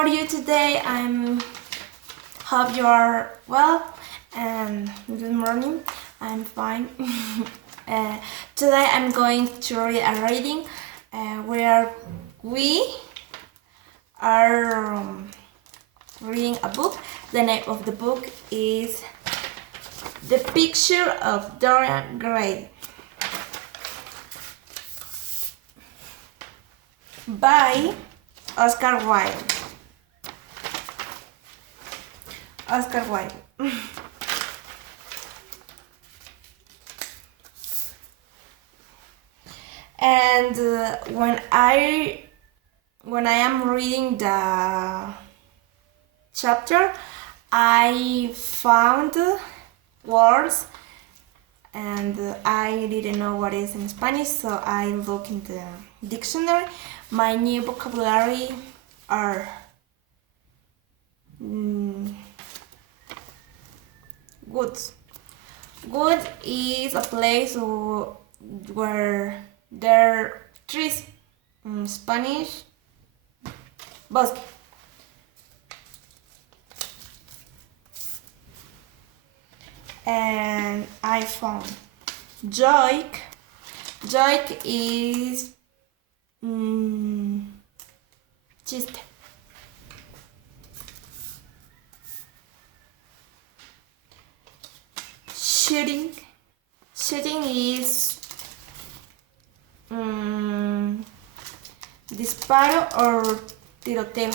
are you today? Hope you are well and good morning. I'm fine. Today I'm going to read a reading where we are reading a book. The name of the book is The Picture of Dorian Gray by Oscar Wilde. Oscar Wilde. And when I am reading the chapter, I found words and I didn't know what is in Spanish, so I look in the dictionary. My new vocabulary are good. Good is a place where there are trees. Spanish, bosque. And I found joy. Joy is chiste. Shooting is disparo or tiroteo.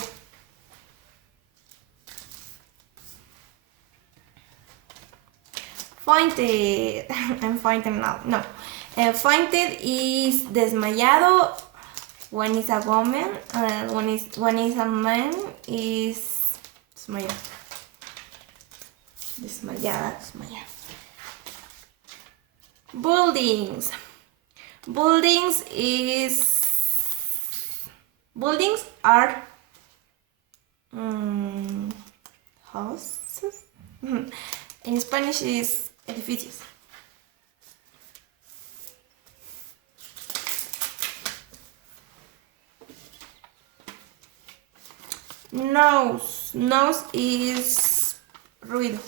Fainted. I'm fainting now. No. Fainted is desmayado. When it's a woman, when it's a man, is desmayado. Desmayada. Buildings. Buildings are houses. In Spanish is edificios. Nose is ruido.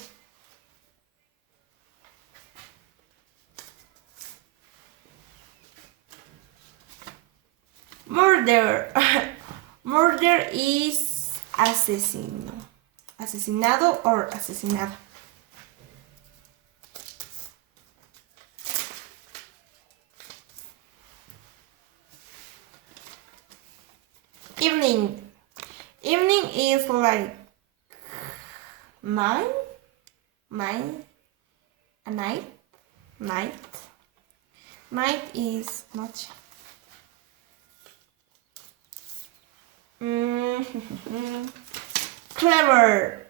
Murder. Murder is asesino. Asesinado or asesinada. Evening. Evening is like night, a night. Night is noche. Clever.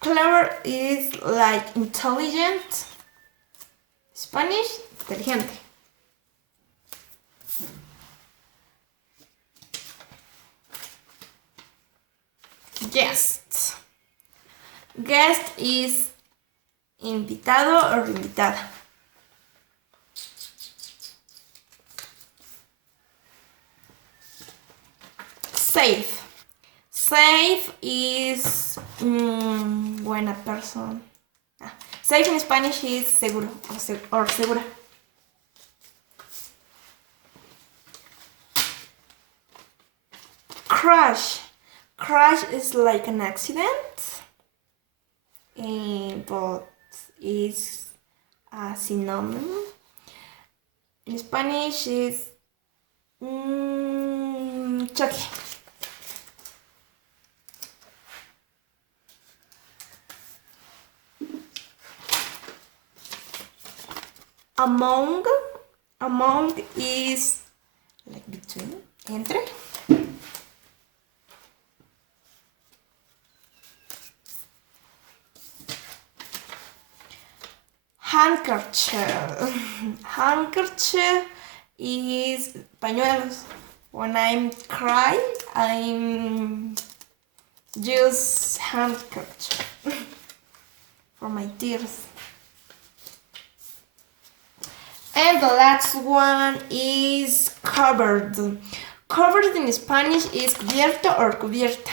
Clever is like intelligent. Spanish, inteligente. Guest. Guest is invitado or invitada. Safe. Safe is when a person. Safe in Spanish is seguro or segura. Crash. Crash is like an accident, but is a synonym. In Spanish is choque. Among is like between, entre. Handkerchief. Handkerchief is pañuelos. When I'm cry, I'm use handkerchief for my tears. And the last one is cupboard. Covered in Spanish is cubierto or cubierta.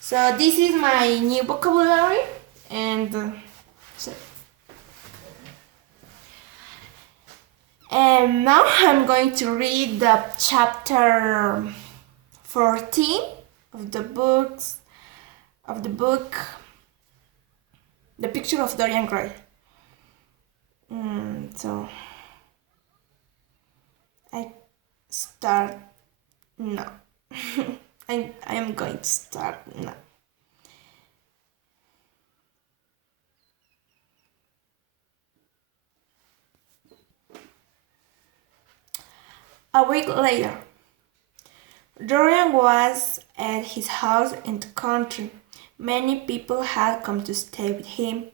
So this is my new vocabulary, and now I'm going to read the chapter 14 of the book, The Picture of Dorian Gray. So I start now. I am going to start now. A week later, Dorian was at his house in the country. Many people had come to stay with him.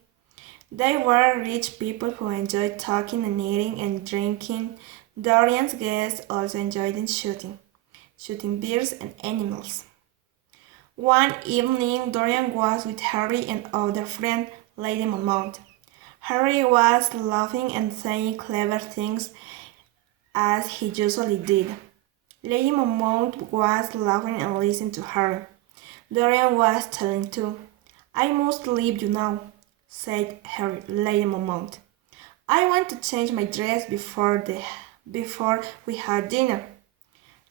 They were rich people who enjoyed talking and eating and drinking. Dorian's guests also enjoyed shooting birds and animals. One evening, Dorian was with Harry and other friend, Lady Monmouth. Harry was laughing and saying clever things as he usually did. Lady Monmouth was laughing and listening to Harry. Dorian was telling too. I must leave you now, said Lady Monmouth. I want to change my dress before we have dinner.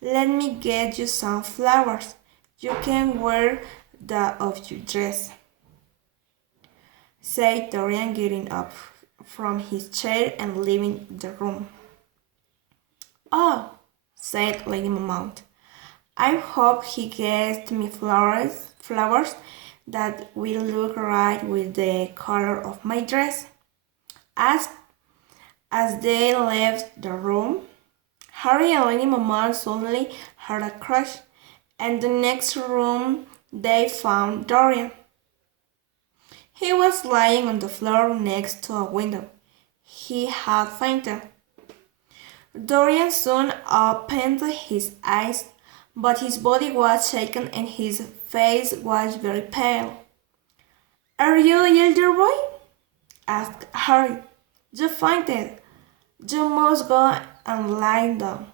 Let me get you some flowers. You can wear that of your dress, said Dorian, getting up from his chair and leaving the room. Oh, said Lady Monmouth. I hope he gets me flowers that will look right with the color of my dress. As they left the room, Harry and Lady Monmouth suddenly heard a crash, and the next room they found Dorian. He was lying on the floor next to a window. He had fainted. Dorian soon opened his eyes, but his body was shaken and his face was very pale. Are you ill, dear boy? Asked Harry. You fainted. You must go and lie down.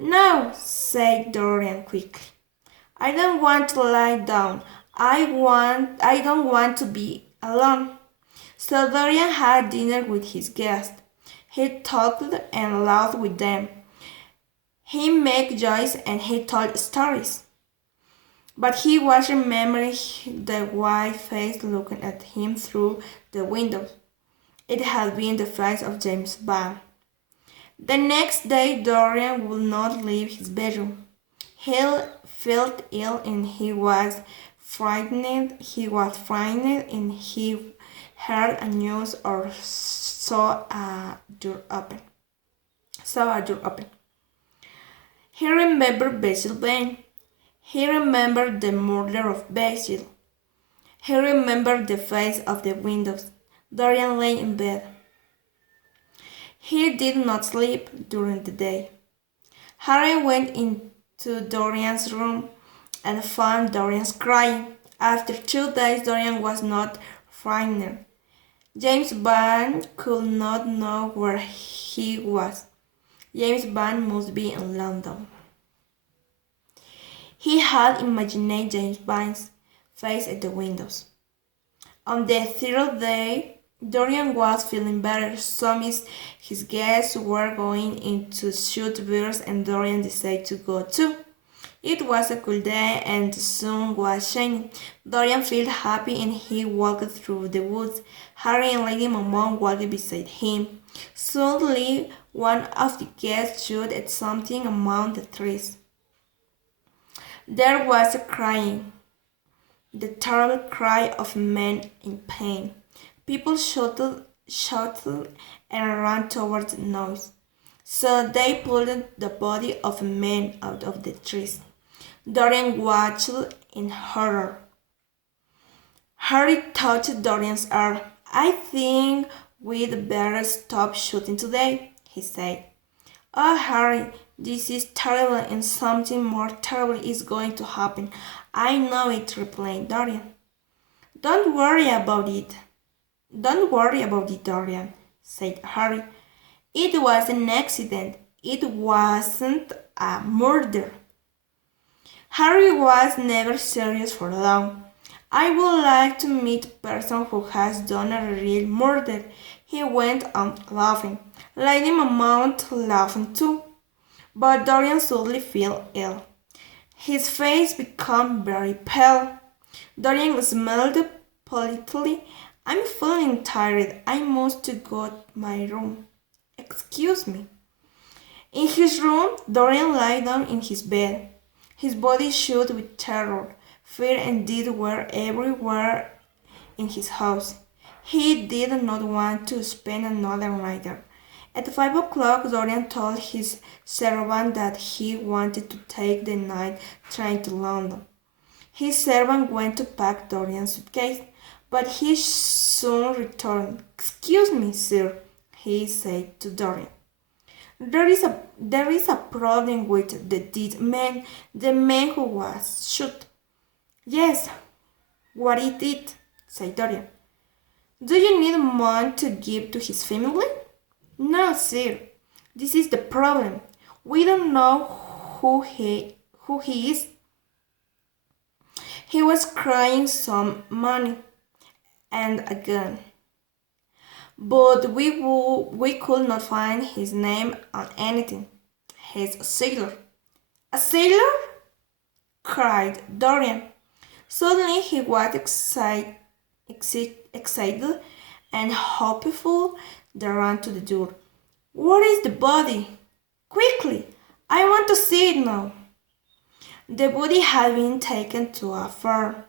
No, said Dorian quickly. I don't want to lie down. I don't want to be alone. So Dorian had dinner with his guests. He talked and laughed with them. He made jokes and he told stories. But he was remembering the white face looking at him through the window. It had been the face of James Bond. The next day Dorian would not leave his bedroom. He felt ill and he was frightened. And he heard a news or saw a door open. He remembered Basil Vane. He remembered the murder of Basil. He remembered the face of the windows. Dorian lay in bed. He did not sleep during the day. Harry went into Dorian's room and found Dorian crying. After 2 days, Dorian was not frightened. James Bond could not know where he was. James Bond must be in London. He had imagined James Bond's face at the windows. On the 3rd day, Dorian was feeling better. Some of his guests were going in to shoot birds and Dorian decided to go too. It was a cool day and the sun was shining. Dorian felt happy and he walked through the woods. Harry and Lady Monmouth walked beside him. Suddenly, one of the guests shot at something among the trees. There was a crying, the terrible cry of a man in pain. People shouted and ran towards the noise. So they pulled the body of a man out of the trees. Dorian watched in horror. Harry touched Dorian's arm. I think we'd better stop shooting today, he said. Oh, Harry, this is terrible and something more terrible is going to happen. I know it, replied Dorian. Don't worry about it, Dorian, said Harry. It was an accident. it wasn't a murder. Harry was never serious for long. I would like to meet a person who has done a real murder. He went on laughing. Lady Mount laughed too. But Dorian suddenly felt ill. His face became very pale. Dorian smiled politely. I'm feeling tired. I must go to my room. Excuse me. In his room, Dorian lay down in his bed. His body shook with terror. Fear and dread were everywhere in his house. He did not want to spend another night there. At 5 o'clock, Dorian told his servant that he wanted to take the night train to London. His servant went to pack Dorian's suitcase, but he soon returned. Excuse me, sir, he said to Dorian. There is a problem with the dead man, the man who was shot. Yes, what is it? Said Dorian. Do you need money to give to his family? No, sir. This is the problem. We don't know who he is. He was crying some money and a gun. But we could not find his name on anything. He's a sailor. A sailor? Cried Dorian. Suddenly he was excited and hopeful. They ran to the door. Where is the body? Quickly! I want to see it now. The body had been taken to a farm.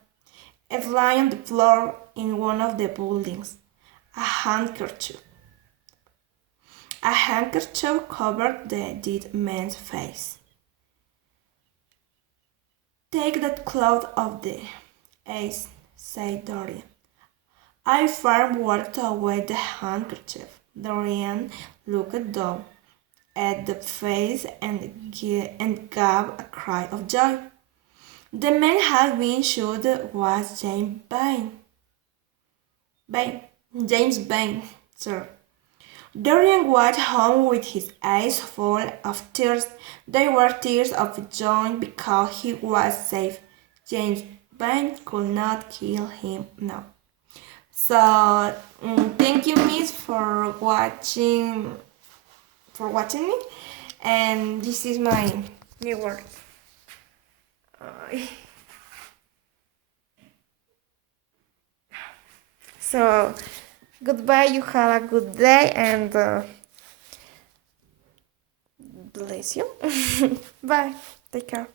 It lay on the floor in one of the buildings. A handkerchief covered the dead man's face. Take that cloth off the eyes, said Dorian. I firmly walked away the handkerchief. Dorian looked down at the face and gave a cry of joy. The man had been shot was James Bain, sir. Dorian walked home with his eyes full of tears. They were tears of joy because he was safe. James Bain could not kill him now. So thank you, Miss, for watching me, and this is my new word. So goodbye. You have a good day, and bless you. Bye. Take care.